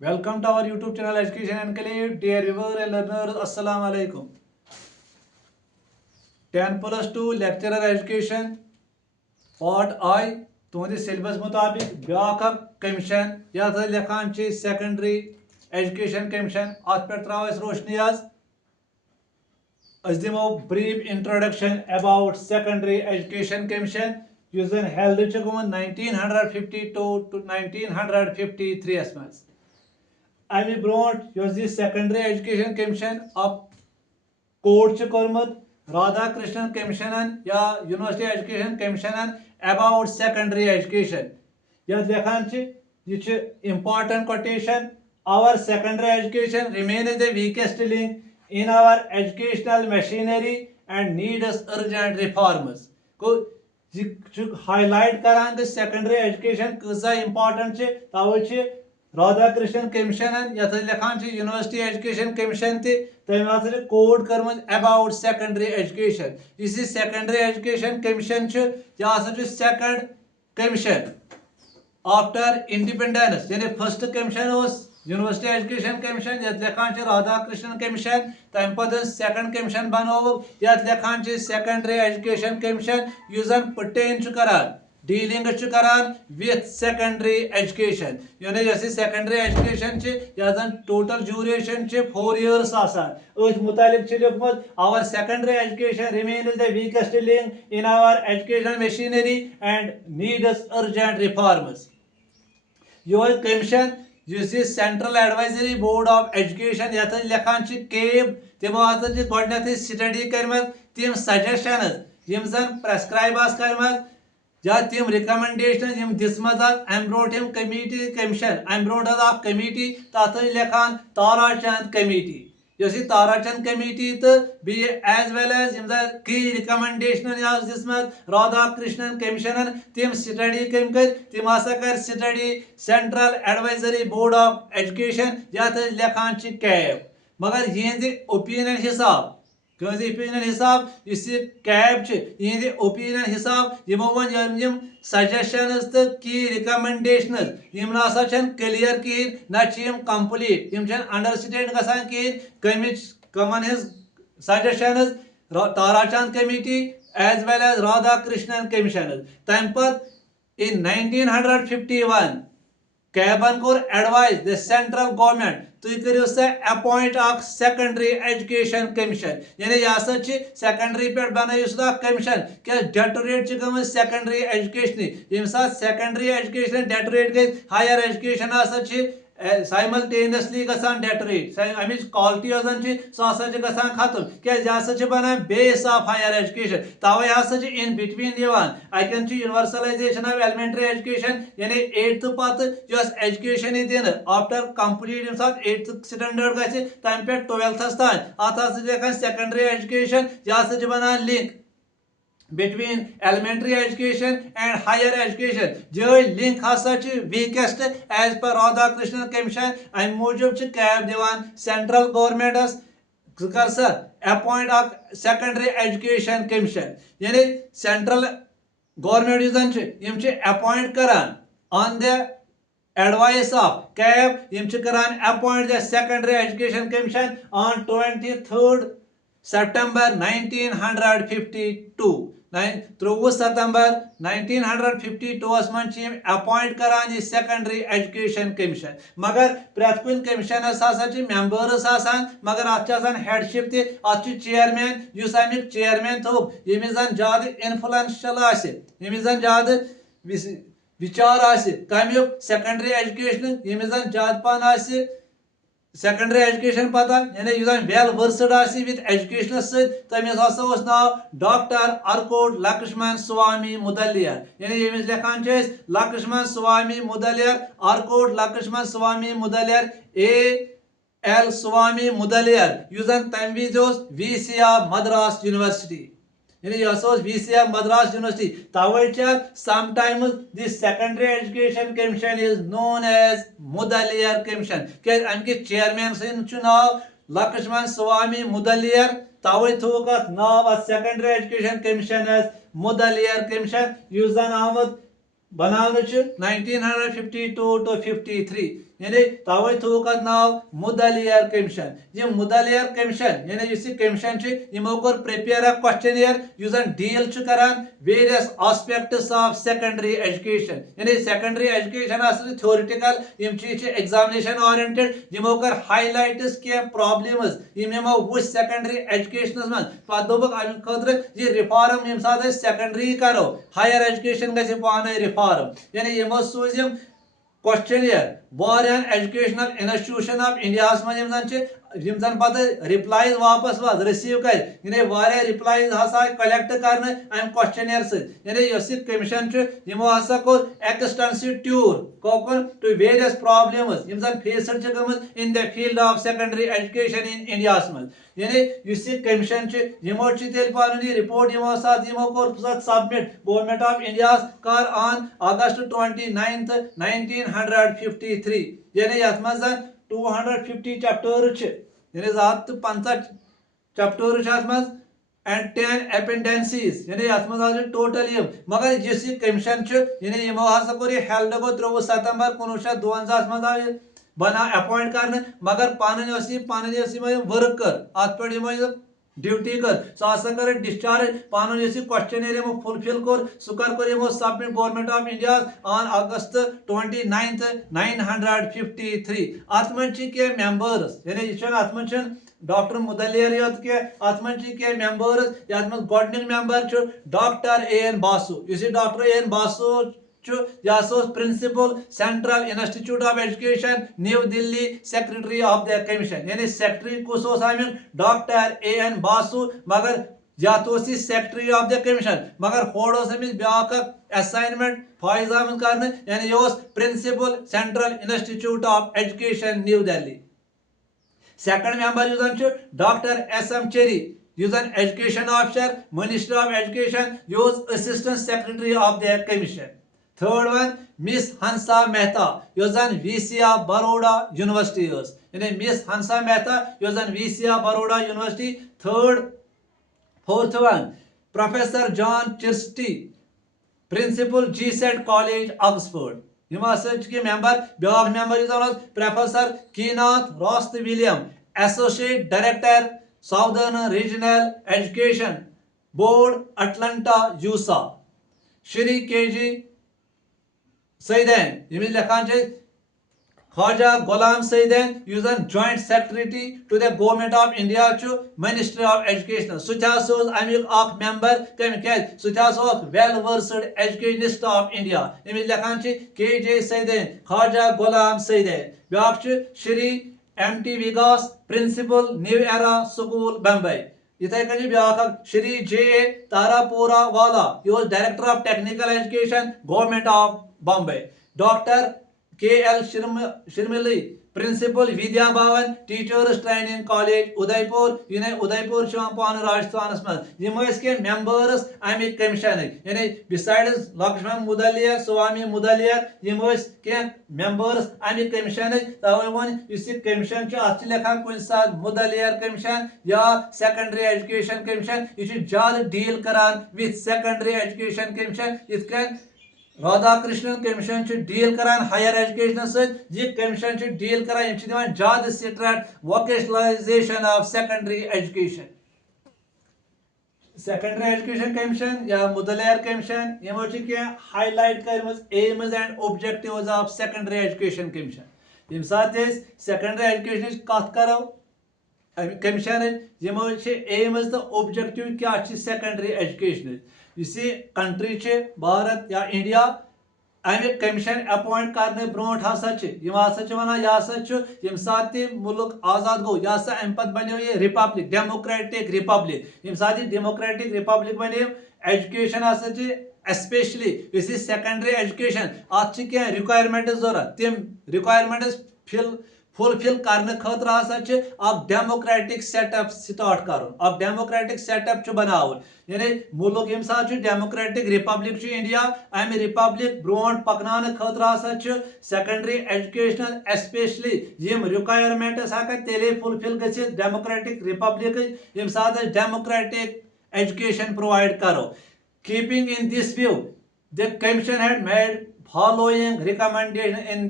Welcome to our YouTube channel Education Enclave. Dear viewers and learners, Assalamu alaikum. 10 plus 2 lecturer education part I तुहंदि syllabus मुताबिक ब्याक commission यथ लिखान secondary education commission अत पे त्रो रोशनी आज दिमो brief introduction about secondary education commission युस जन हेल्ड गुमत 1952 to 1953 मज अमि ब्रोट सेकेंडरी एजुकेशन कमीशन अब कोड कर्मुत राधाकृष्णन कमीशन या university education commission about secondary education यह लिखान यह important quotation our secondary education remains the weakest link in our educational machinery and needs urgent reforms को हाईलाइट करान कि सेकेंडरी एजुकेशन कसा इम्पॉर्टेंट तवे राधाकृष्णन कमीशन यथ लिखान यूनिवर्सिटी एजुकेशन कमीशन तम कोड कर्म अबाउट सेकेंडरी एजुकेशन इस सेकेंडरी एजुकेशन कमीशन यह सेकंड कमीशन आफ्टर इंडिपेंडेंस यानी first commission university education commission ये लिखान राधाकृष्णन कमीशन तम पे सेकंड कमीशन बनोव ये लिखान सेकेंडरी एजुकेशन कमीशन युजन पर्टेन करान डीलिंग करान विथ सेकेंडरी एजुकेशन यानी सेकेंडरी एजुकेशन यह टोटल ड्यूरेशन 4 years अथ मुतालिक लिखमत our secondary education remains the weakest link in our educational machinery and needs urgent reforms यह commission central advisory board of education यथ लिखान केब तमो गोडनेथ स्टडी कर तम सजेशन यम जन प्रेस्क्राइब कर या तम रिकमेंडेशन दिम अम ब्रोट कमेटी कमीशन अम ब्रोट कमेटी तथ लिखान तारा चंद कमेटी यह Tara Chand committee to be as well as की रिकमेंडेशन दिम राधाकृष्णन कमीशन तम स्टडी कम कर तम कर study central advisory board of education यथ लिखान कैब मगर यह ओपिनियन हिसाब ओपिनियन हिसाब इस कैब यह ओपिनियन हिसाब यमो वन सजेशन तो की रिकमेंडेशन यम ना क्लियर कहें ना कंप्लीट यम अंडरस्टैंड गसान कहें कमन हज suggestion Tara Chand committee as well as Radhakrishnan commission तम इन 1951 कैबन कोर एडवाइस द सेंट्रल गवर्नमेंट तुम करो सा अपॉइंट सेकेंडरी एजुकेशन कमीशन यानी यह सेकेंडरी पे बनो कमीशन क्या डेटोरेट गम सेकेंडरी एजुकेशन ये सेकेंडरी एजुकेशन डेटोरेट गई higher education simultaneously गसान deteriorate अमिच quality सह गसान खत्म क्या बनान बेस ऑफ हायर एजुकेशन तवे हसा इन बिटवीन अकन यूनिवर्सलाइजेशन ऑफ एलिमेंट्री एजुकेशन यानी 8th पत एजुकेशन दिन आफ्टर कंप्लीट ये 8th स्टैंडर्ड गि तम पे 12th तान अत लिखान सेकेंडरी एजुकेशन यह बनान link between elementary education and higher education जो लिंक हसा weakest as per Radhakrishnan commission अम मूजूब कैब दिवान सेंट्रल गवर्नमेंटस कर सा अपॉइंट सेकेंडरी एजुकेशन कमीशन यानी सेंट्रल गवर्नमेंट यम अपॉइंट करान on the advice of CABE यम करान appoint the secondary education commission on 23rd September 1952 23 सितंबर 1952 मज अपॉइंट करान यह सेकेंडरी एजुकेशन कमीशन मगर प्रेत कुन कमीशन मेंबर्स मगर अत हेडशिप तथ चेयरमैन उस अमिक चेयरमैन थो यमिस जन ज्यादा इन्फ्लुएंशियल यमिस जन ज्यादा विचार कमुक सेकेंडरी एजुकेशन यमिस जन ज्यादा पान सेकेंडरी एजुकेशन पता यानी वेल वर्सड विथ एजुकेशन तमिस हसा नाव डॉक्टर अर्कोट लक्ष्मण स्वामी मुदलियार यानी यमिस लिखान लक्ष्मण स्वामी मुदलियार अर्कोट लक्ष्मण स्वामी मुदलियार AL स्वामी मुदलियार तम was VC of Madras university यानी यह VC ऑफ मद्रास यूनिवर्सिटी तवे sometimes the secondary education commission is known as Mudaliar commission क्या अमिक चेयरमैन सन नाव लक्ष्मण स्वामी मुदलियार तवे थोक नाव secondary education commission as Mudaliar commission जन आमद बनाने 1952 to 53 यानी तवे थोक नाव मुदलियर कमीशन। ये मुदलियर कमीशन यानी इस कमीशन यमो कोर प्रिपेयर अ क्वेश्चनियर युस डील करान various aspects of secondary education. यानी secondary education theoretical examination oriented यमो कर हाईलाइट्स के प्रॉब्लम्स यमो वो सेकेंडरी एजुकेशन मन पत दोबक अमि खतर ये रिफॉर्म यम साथ सेकेंडरी करो हायर एजुकेशन गसे पाने रिफॉर्म। यानी यमो सूजिम क्वेश्चनियर वारियान एजुकेशनल इंस्टीट्यूशन ऑफ इंडिया यम जन पत रिप्लाईज वापस वह रिसीव कर यानी वारिया रिप्लाईज हसा कलेक्ट करने अम क्वेश्चनियर से। यानी यस कमीशन यमो हसा कोर एक्सटेंसिव टूर कोकन टू वेरियस प्रॉब्लम्स यम जन फेसड गमत in the field of secondary education in India मज। यानी इस कमीशन यमो पानी रिपोर्ट यमो साथ यमो कोर सबमिट गवर्नमेंट ऑफ इंडिया कर ऑन अगस्त 29 1953। यानी यथ मज 250 चैप्टर यानी 250 चैप्टर मज एंड 10 एपेंडेंसीज यानी यथ मज टोटल यम। मगर जिस कमीशन यानी यमो हसा कोर हेल्ड गो 23 सितंबर 1952 मज बना अपॉइंट करने मगर पानी वर्क कर अत पे ड्यूटी कर सह कर डिस्चार्ज पानी क्वेश्चनियर फुलफिल कर सह कर submit government of India on अगस्त 29 1953। अत मे मेंबर्स यानी अत मे डॉक्टर मुदलियर योत के अत मे मेंबर्स ये गोडनिक मेंबर डॉक्टर A.N. बासु। इस डॉक्टर A.N. बासु यह principal central institute of education new Delhi secretary of the commission. यानी सेक्रेटरी कुस अमिक डॉक्टर A.N. बासु मगर यथ सेक्रेटरी ऑफ द कमीशन मगर होड़ अमिस ब्याक असाइनमेंट फाइज आम कर यानी यह principal central institute of education new Delhi. Second member युस डॉक्टर S.M. चेरी युस education officer minister of education युस assistant secretary of the commission. Third one miss Hansa Mehta युस VC ऑफ बड़ौदा यूनिवर्सिटी यानी मिस हंसा मेहता युस VC of Baroda university. Fourth one professor John Christie principal GSET college Oxford. के member ब्याक member professor Kenneth Rust William associate director southern regional education board Atlanta USA. Shri KG Saiyidain यमिस लेखान ख्वाजा गुलाम सईदैन युस joint secretary to the government of India ministry of education सह अमिक member सह well versed educationist of India. यमिस लेखान KJ Saiyidain Khwaja Ghulam Saiyidain. ब्याक Shri MT Vyas principal new era school Bombay. इथे कन ब्याक श्री J.A. तारापोरा वाला यह director of technical education government of Bombay. Doctor K.L. Shrimali principal Vidya Bhawan teachers training college Udaipur यानी उदयपुर पान राजस्थान मज यम के मेंबर्स अमिक कमीशन यानी बिसाइड्स लक्ष्मण मुदलियर स्वामी मुदलियर यम कह मेंबर्स अमिक कमीशन। तवे वन इस कमीशन अत लेखान कुछ साथ मुदलियर कमीशन या सेकेंडरी एजुकेशन कमीशन यह ज्यादा डील करान विथ सेकेंडरी एजुकेशन कमीशन इत राधाकृष्णन कमीशन डील करान हायर एजुकेशन सह कमीशन डील करान ज्यादा straight vocationalisation of secondary education. Secondary education commission या मुदलियर कमीशन यमो हाईलाइट कर AIIMS and objectives of secondary education commission. यम साथ सेकेंडरी एजुकेशन कत करो कमीशन यमो एम्स तो ऑब्जेक्टिव क्या सेकेंडरी एजुकेशन इस कंट्री भारत या इंडिया अमिक कमीशन अपॉइंट करने ब्रोट हसा वन यम सात मुल्क आजाद गो यह अम पे बनो ये रिपब्लिक डेमोक्रेटिक रिपब्लिक यम सात डेमोक्रेटिक रिपब्लिक बनो एजुकेशन एस्पेशली इस सेकेंडरी एजुकेशन अत रिक्वायरमेंट जरूरत तम रिक्वायरमेंट्स फुलफिल करने खतर डेमोक्रेटिक सेटअप स्टार्ट कर डेमोक्रेटिक सेटअप बनावन यानी मुल्क यम सात डेमोक्रेटिक रिपब्लिक इंडिया अमि रिपब्लिक ब्रोट पकन खतर सेकेंडरी एजुकेशन एस्पेशली यम रिक्वायरमेंट्स तेले फुलफिल ग डेमोक्रेटिक रिपब्लिक यम सात डेमोक्रेटिक एजुकेशन प्रोवाइड करो। Keeping in this view the commission had made following recommendation in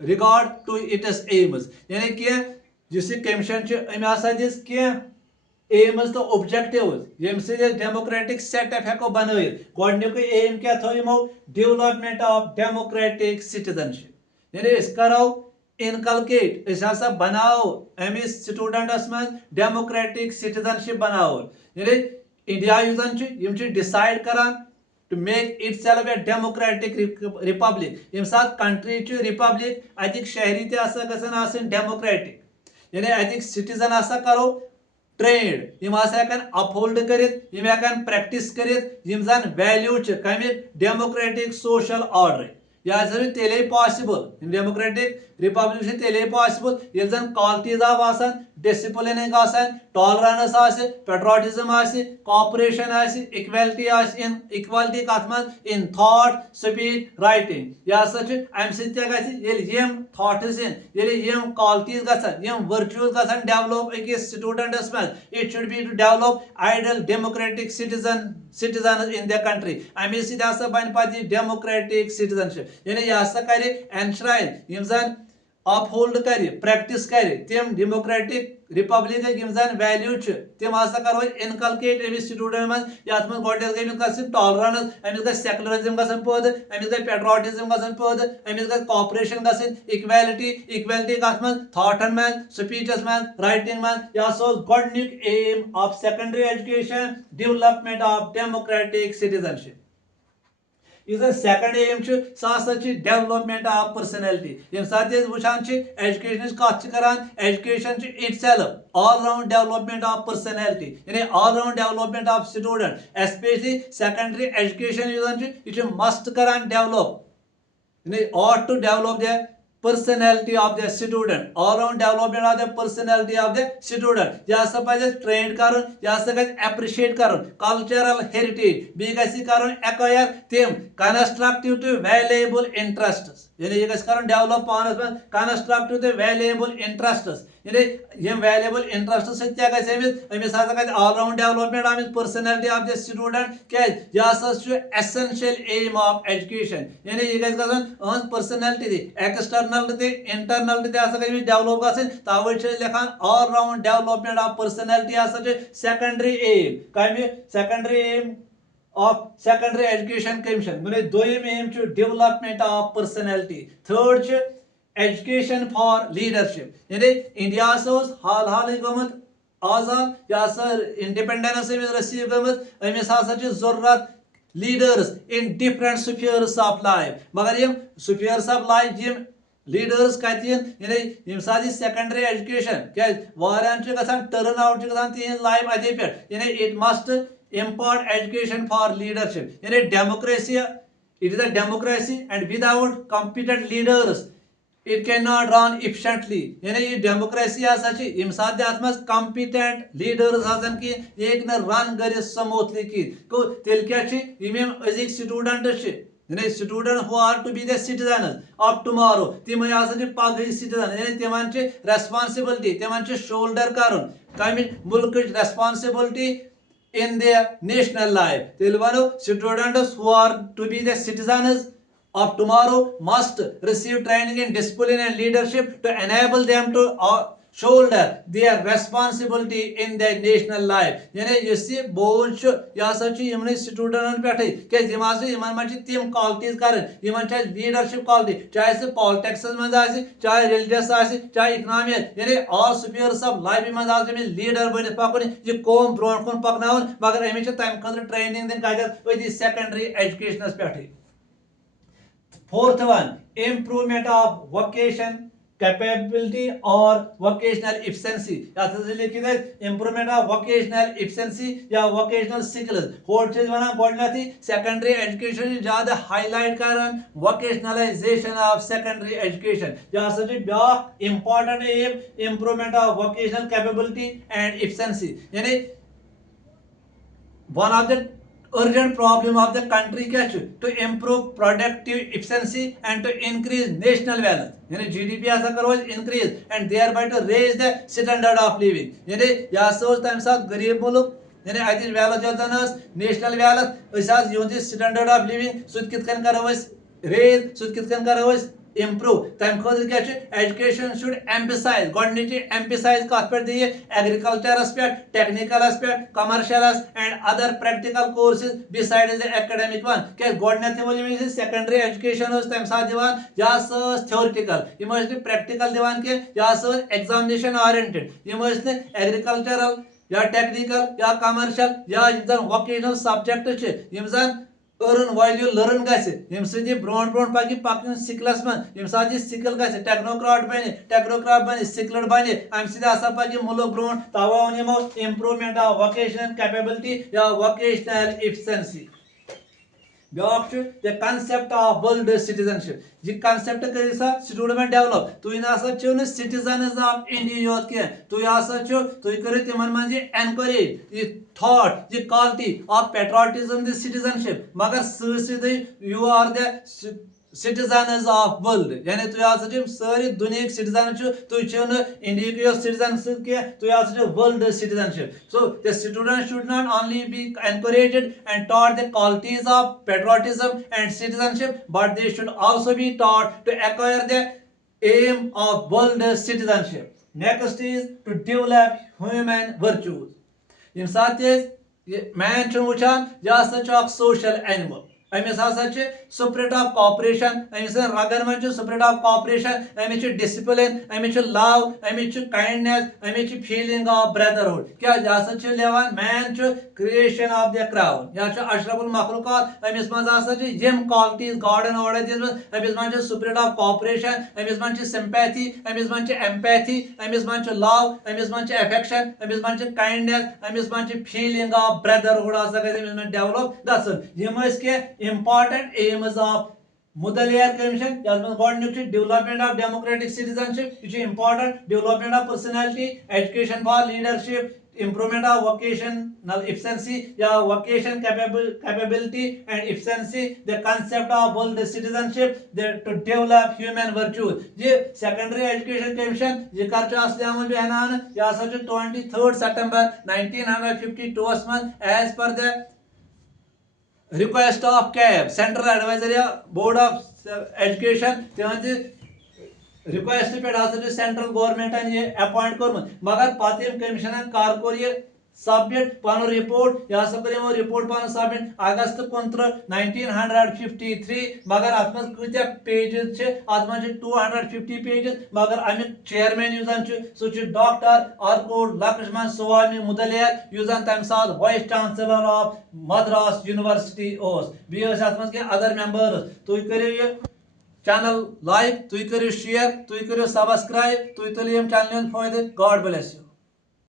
regard to its aims यानी कि जिस कमीशन अम हसा दिस कह एम्स तो ऑब्जेक्टिव्स यम से डेमोक्रेटिक सेटअप हेको बनवित गोडनिक एम क्या थो यमो डेवलपमेंट ऑफ डेमोक्रेटिक सिटीजनशिप यानी इस करो इनकलकेट इस हसा बनाओ अमिस स्टूडेंटस में डेमोक्रेटिक सिटीजनशिप बनाओ यानी इंडिया यम डिसाइड करान to make itself a democratic republic यम साथ कंट्री रिपब्लिक अतिक शहरी ते डेमोक्रेटिक यानी अतिक सिटीजन करो ट्रेड यम अपहोल्ड करित यम हेकन प्रैक्टिस करित यम जन वैल्यू कमिक डेमोक्रेटिक सोशल ऑर्डर यह तेले पॉसिबल डेमोक्रेटिक रिपब्लिक तेले पॉसिबल ये जन क्वालिटीज आसान discipline tolerance patriotism cooperation equality equality कत मज इन थॉट स्पीच राइटिंग यह अम सम थॉट्स इन क्वालिटीज गम वर्चूज डेवलप अकिस स्टूडेंटस मज it should be to develop ideal democratic citizen in the country अमे सत बन पे डेमोक्रेटिक सिटीजनशिप यानी यह कर एनश्राइन यम जन अपहोल्ड कर प्रैक्टिस कर तम डेमोक्रेटिक रिपब्लिक यम जन वैल्यू तम करो इनकलकेट अमिस स्टूडेंट मज ये गई टॉलरेंस अमिस गई सेकुलरिज्म गसन पद अमिस गई पेट्रोटिज्म गसन पद अमिस गई कॉपरेशन गसन इक्वालिटी कत मज थॉटन मज स्पीचस मज राइटिंग मज यह गोडनिक aim of secondary education development of democratic citizenship इस second aim development of personality यम साथ वुचान एजुकेशन कत करान education itself all round development of personality यानी all round development of student especially secondary education यह मस्ट करान डेवलप यानी ought to develop the personality of the student, all round development of the personality of the student. यह सब पे train कर यह सब appreciate कर cultural heritage बी गसी कर acquire them constructive to valuable interests यानी ये गसी कर develop पानस में constructive to valuable interests यानी ये valuable interests से क्या गसी अमिस हसा गसी all round development of his personality of the student क्या यह सब essential aim of education यानी ये गसी कर अन personality external इंटरनल डेवलप गसन तवे लिखान all round development of personality secondary aim कम secondary aim of secondary education commission मैंने दोयम aim development of personality third education for leadership यानी इंडिया हाल हाल गमत आजाद यह इंडिपेंडेंस रिसीव गमत अमिस हसा जरूरत leaders in different spheres of life मगर यम स्फीयर्स ऑफ लाइफ यम लीडर्स कतन यम साथ सेकेंडरी एजुकेशन क्या टर्न आउट तिहद लाइफ अदे पे यानी it must impart education for leadership यानी democracy it is a democracy and without competent leaders it can not run efficiently यानी ये डेमोक्रेसी हसा यम साथ अत मज कॉम्पिटेंट लीडर्स आसान कि ये रन कर स्मूथली कि तेल क्या अजिक स्टूडेंट यानी student who are to be the citizens of tomorrow तिम पगह सिटीजन यानी तिमन रेस्पॉन्सिबिलिटी तिमन शोल्डर कर मुल्क responsibility in the national life तेल वनो students who are to be the citizens of tomorrow must receive training in discipline and leadership to enable them to shoulder their responsibility in their national life यानी ये बोझ यह student पे क्या तम qualities कर लीडरशिप क्वालिटी चाहे सह पॉलिटिक्स मज चाहे रिलीजियस चाहे इकनॉमिक यानी ऑल स्फीयर्स ऑफ लाइफ मज लीडर बन पकन यह कौम ब्रो कुन पकन मगर अमिस तम खर ट्रेनिंग दिन कत सेकेंडरी एजुकेशन पे Fourth one, improvement of vocation capability or vocational efficiency. Improvement of vocational efficiency या vocational skills. Fourth चीज वना गोडनथी secondary education ज्यादा highlight Karan vocationalization of secondary education. यहाँ से ब्या important aim improvement of vocational capability and efficiency. यानी one of the urgent problem of the country to improve productive efficiency and to increase national wealth यानी GDP ऐसा करो increase and thereby to raise the standard of living यानी यह सोच तम साथ गरीब मुल्क यानी अति wealth जो national wealth इस यूं स्टैंडर्ड ऑफ लिविंग सुत कित कन करो raise सुत कित कन करो improve तम खतर क्या education should emphasize गोडनिच emphasize कत पे दिए agriculture पे technical पे commercial and other practical courses besides the academic one क्या गोडनेथ वो secondary education तम साथ दिवान या theoretical यम practical दिवान के या examination oriented यम agricultural या टेक्निकल या कमर्शियल या वोकेशनल सब्जेक्ट यम जन अर्न वैल्यू लर्न गम सह ब्रो ब्रो पक पक सिकलस मन यम सात सिकल टेक्नोक्राट बन सिकलड बन अम सह पक मुल्क ब्रो तवे वो यमो इम्प्रूवमेंट ऑफ वोकेशनल कैपेबिलिटी या vocational efficiency back the concept of world citizenship यह कंसेप्ट कर स्टूडेंट डेवलप तुम ना सिटीजन ऑफ इंडिया योत कह तुम करो तिम मज एनकरेज यह थॉट यह quality of patriotism the citizenship मगर सही you are the citizen of world यानी तुम सारी दुनिया सिटीजन तुम इंडिया सिटीजन तुम world citizenship so the student should not only be encouraged and taught the qualities of patriotism and citizenship but they should also be taught to acquire the aim of world citizenship next is to develop human virtues यम साथ man वुचान यह social animal Amish हसा spirit of cooperation अमिस रगन मन spirit of cooperation अमिस discipline अमिस लव अमिस काइंडनेस अमिस फीलिंग ऑफ ब्रदरहुड क्या हसा लेवान man creation of the crown या अशरफुल मखलूकात अमिस मज यम क्वालिटीज गॉडन ऑर्डर दिस अमिस मन स्पिरिट ऑफ कॉपरेशन अमिस मन सिंपैथी अमिस मन एम्पैथी अमिस मन लव अमिस मन अफेक्शन अमिस मन काइंडनेस अमिस मन फीलिंग ऑफ ब्रदरहुड हसा गई डेवलप गसन यम के important aims of Mudaliar Commission development of democratic citizenship, which is important development of personality, education for leadership, improvement of vocational efficiency, yeah, vocation capability and efficiency, the concept of world citizenship, to develop human virtues. ये secondary education commission ये कर चुका 23rd September 1952 में as per the request of CAB Central Advisory Board of Education request पे central government ये appoint कर्मुत मगर पत commission कर कोर ये सबमिट पन रिपोर्ट यह कर रिपोर्ट पन सबमिट अगस्त 15 1953 मगर अत मज पेजेस अत मज 250 पेजेस मगर अमिक चेयरमैन सह डॉक्टर अर्कोट लक्ष्मण स्वामी मुदलियार तम साथ vice chancellor of Madras university बी अत मज अदर मेंबर्स तुम करो ये चैनल लाइक तुम करो शेयर तुम करो सब्सक्राइब तुम तुलो चैनल फायदे गॉड ब्लेस यू।